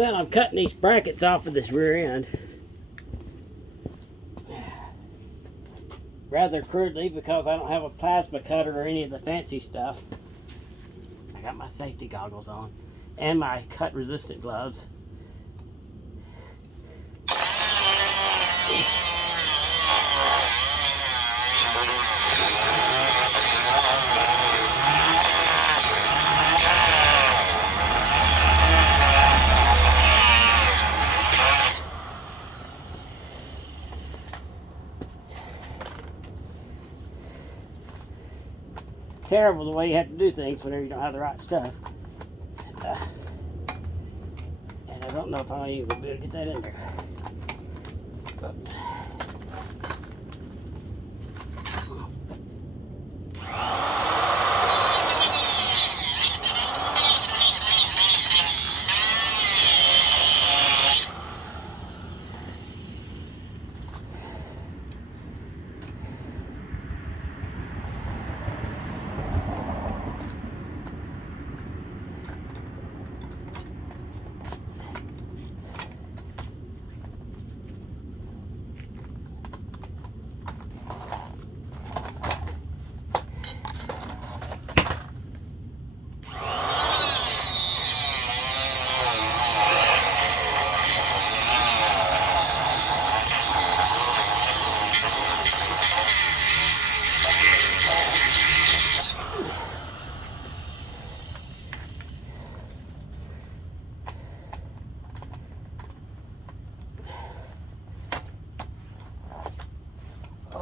Well, I'm cutting these brackets off of this rear end rather crudely because I don't have a plasma cutter or any of the fancy stuff. I got my safety goggles on and my cut resistant gloves. Terrible the way you have to do things whenever you don't have the right stuff. And I don't know if I'm even going to be able to get that in there. But,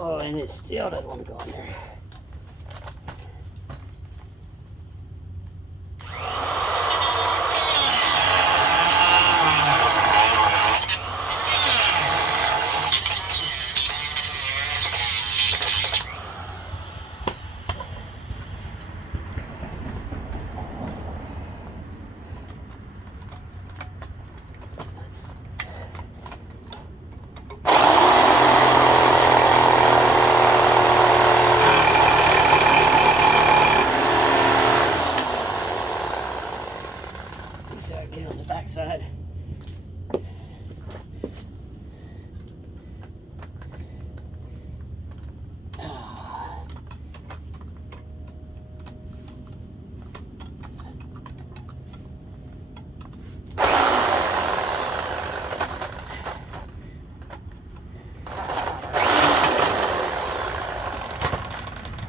oh, and it still doesn't want to go in there. Get on the back side.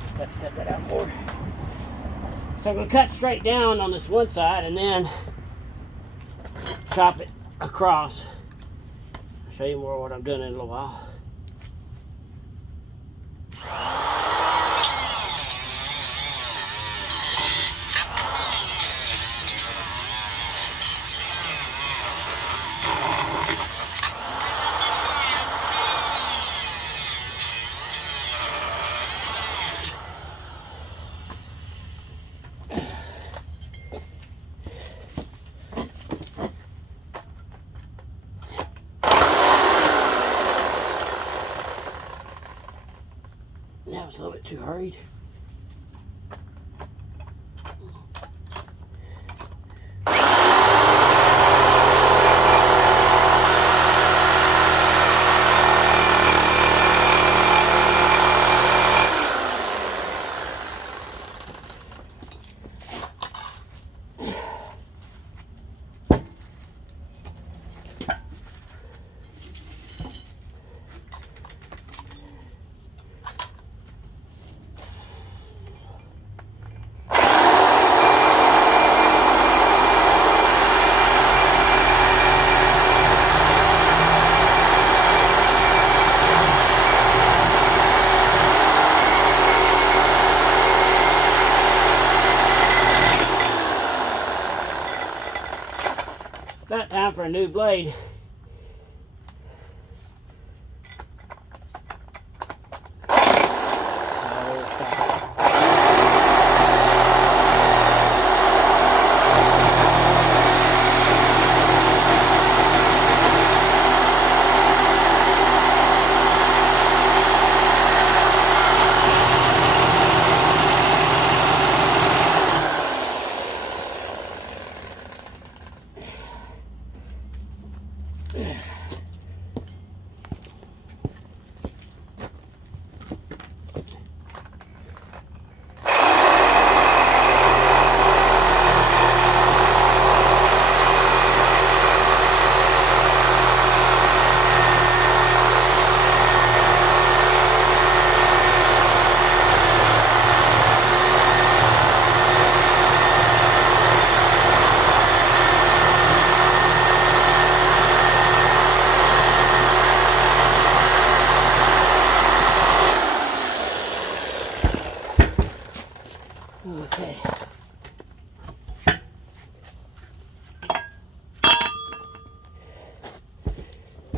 Let's cut that out more. So I'm going to cut straight down on this one side and then chop it across. I'll show you more of what I'm doing in a little while. That was a little bit too hurried. About time for a new blade.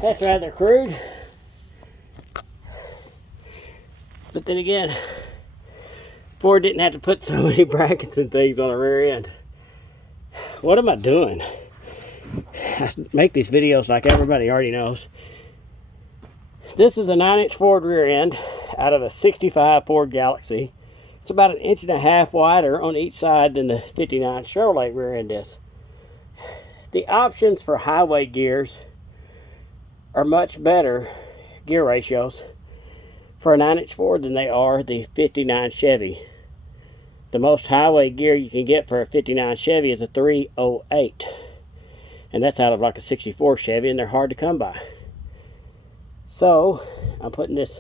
That's rather crude. But then again, Ford didn't have to put so many brackets and things on the rear end. What am I doing? I make these videos like everybody already knows. This is a 9-inch Ford rear end out of a 65 Ford Galaxy. It's about 1.5 inches wider on each side than the 59 Chevrolet rear end is. The options for highway gears are much better gear ratios for a 9-inch Ford than they are the 59 Chevy. The most highway gear you can get for a 59 Chevy is a 308. And that's out of like a 64 Chevy, and they're hard to come by. So I'm putting this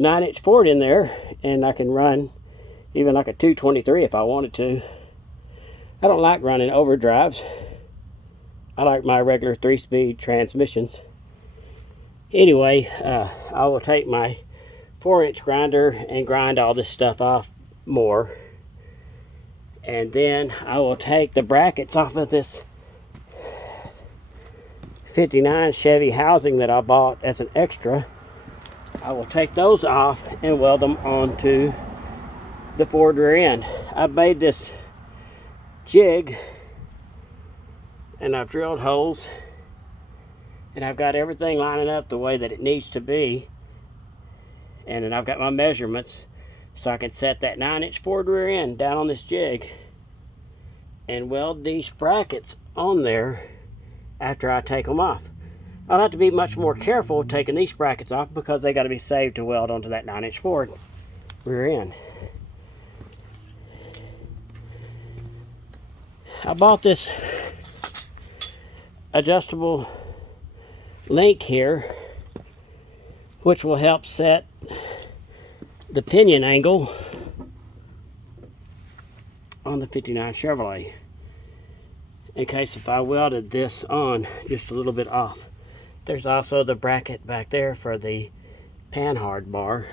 9-inch Ford in there, and I can run even like a 223 if I wanted to. I don't like running overdrives. I like my regular 3-speed transmissions. Anyway, I will take my 4-inch grinder and grind all this stuff off more. And then I will take the brackets off of this 59 Chevy housing that I bought as an extra. I will take those off and weld them onto the Ford rear end. I've made this jig and I've drilled holes and I've got everything lining up the way that it needs to be, and then I've got my measurements so I can set that 9-inch Ford rear end down on this jig and weld these brackets on there after I take them off. I'll have to be much more careful taking these brackets off because they got to be saved to weld onto that 9-inch Ford rear end. I bought this adjustable link here, which will help set the pinion angle on the 59 Chevrolet, in case if I welded this on just a little bit off. There's also the bracket back there for the panhard bar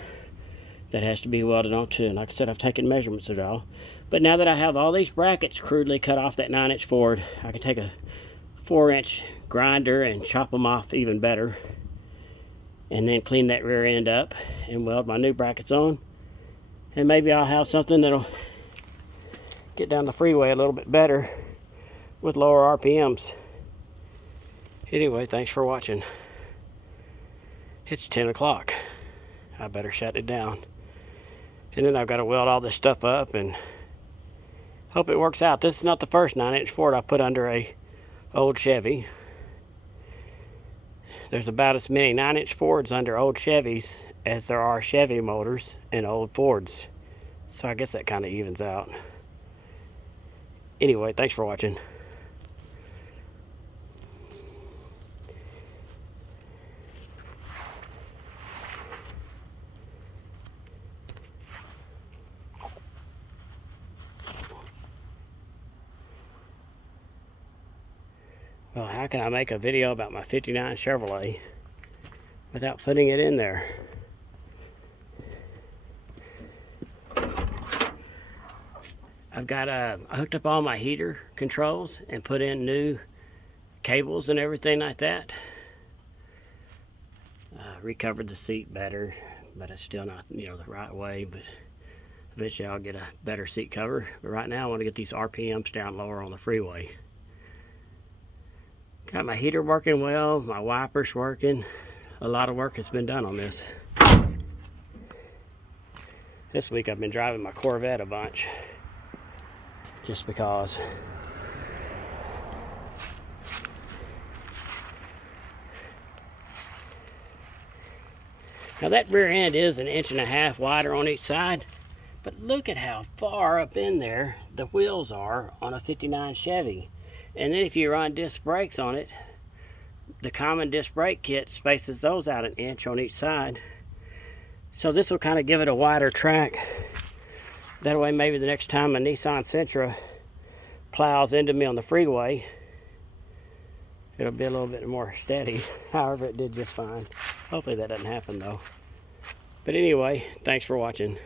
that has to be welded on too. And like I said, I've taken measurements of it all. But now that I have all these brackets crudely cut off that 9-inch Ford, I can take a 4-inch grinder and chop them off even better, and then clean that rear end up and weld my new brackets on. And maybe I'll have something that'll get down the freeway a little bit better with lower RPMs. Anyway, thanks for watching. It's 10 o'clock. I better shut it down. And then I've got to weld all this stuff up and hope it works out. This is not the first 9-inch Ford I put under a old Chevy. There's about as many 9-inch Fords under old Chevys as there are Chevy motors in old Fords. So I guess that kind of evens out. Anyway, thanks for watching. Well, how can I make a video about my 59 Chevrolet without putting it in there? I've got I hooked up all my heater controls and put in new cables and everything like that. Recovered the seat better, but it's still not, the right way. But eventually I'll get a better seat cover. But right now I want to get these RPMs down lower on the freeway. Got my heater working well, my wipers working. A lot of work has been done on this. This week I've been driving my Corvette a bunch, just because. Now that rear end is 1.5 inches wider on each side, but look at how far up in there the wheels are on a 59 Chevy. And then if you run disc brakes on it, the common disc brake kit spaces those out 1 inch on each side. So this will kind of give it a wider track. That way maybe the next time a Nissan Sentra plows into me on the freeway, it'll be a little bit more steady. However, it did just fine. Hopefully that doesn't happen though. But anyway, thanks for watching.